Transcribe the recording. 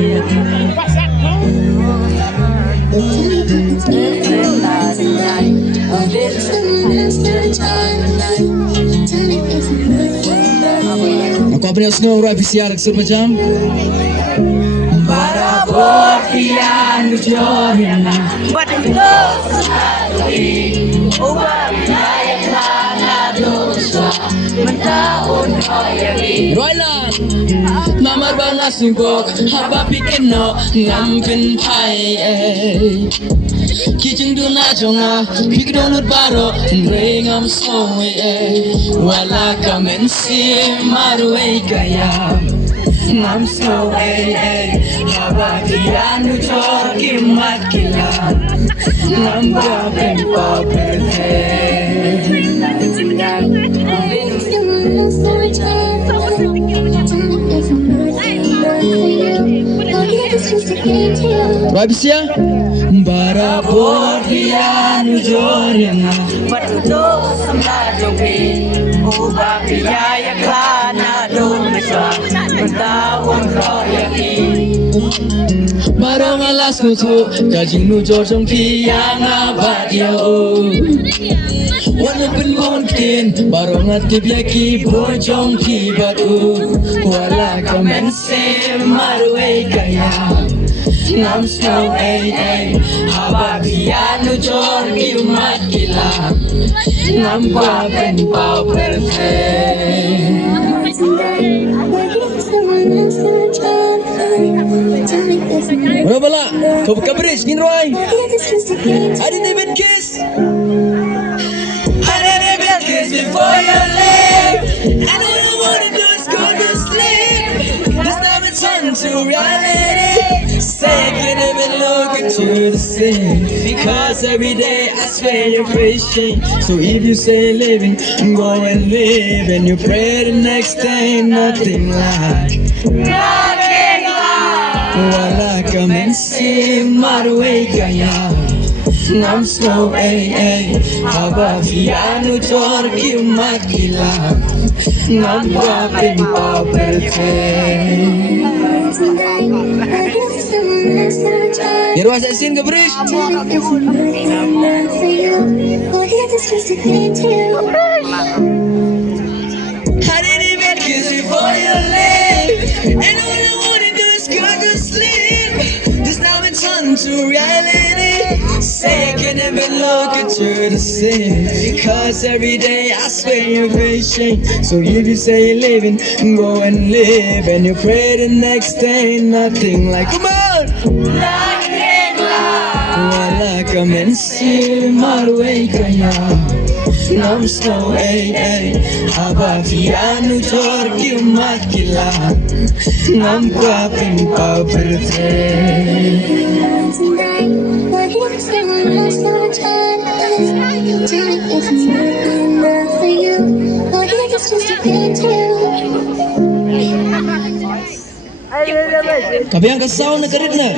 Aku apa yang snow right PCR macam para portian joriana bato ubah daya kana dosa mentaun oyagi Royla Mama bana sungkok haba pikin no ngampin pai Kijing duna jonga pikdonut baro ringam soe wala kamen si marwe kaya ngam soe haba kianu chor kimat kila ngam gapen paperte Rabisia bara portianu joriana bato samla jogi ubah daya kana dosa mentaun oyagi Barang alas nutu kajing nu jorjong piyang abadio Wana pun bonkin barang atib yaki bojong kibatu Wala kamen se marwe kaya Ngam snow haba piano jor kiumat kila Ngam papen pau perfect Berapa lah? Kau buka bridge, gini Roy. I didn't even kiss. I didn't even kiss before you leave. And all I wanna do is go to sleep. This time it's turned to reality. Say I can't even look into the sea. Because every day I swear you're fishing. So if you say living, go and live. And you pray the next day, nothing like. Wala kamen si marwe kaya Ngam snow haba piano jor kiumat kila Ngam wapin pau perfect Yeru asasin ke bridge I didn't even kiss before you leave And all I wanna do is go to sleep This now it's turned to reality Say I can't even look at you the same Because every day I swear you're patient So if you say you're living, go and live And you pray the next day, nothing like Come on! Wala kamen si marwe kaya Ngam snow haba piano jor kiumat kila Ngam guapin pau perfect Kabe ang kasaw na karit na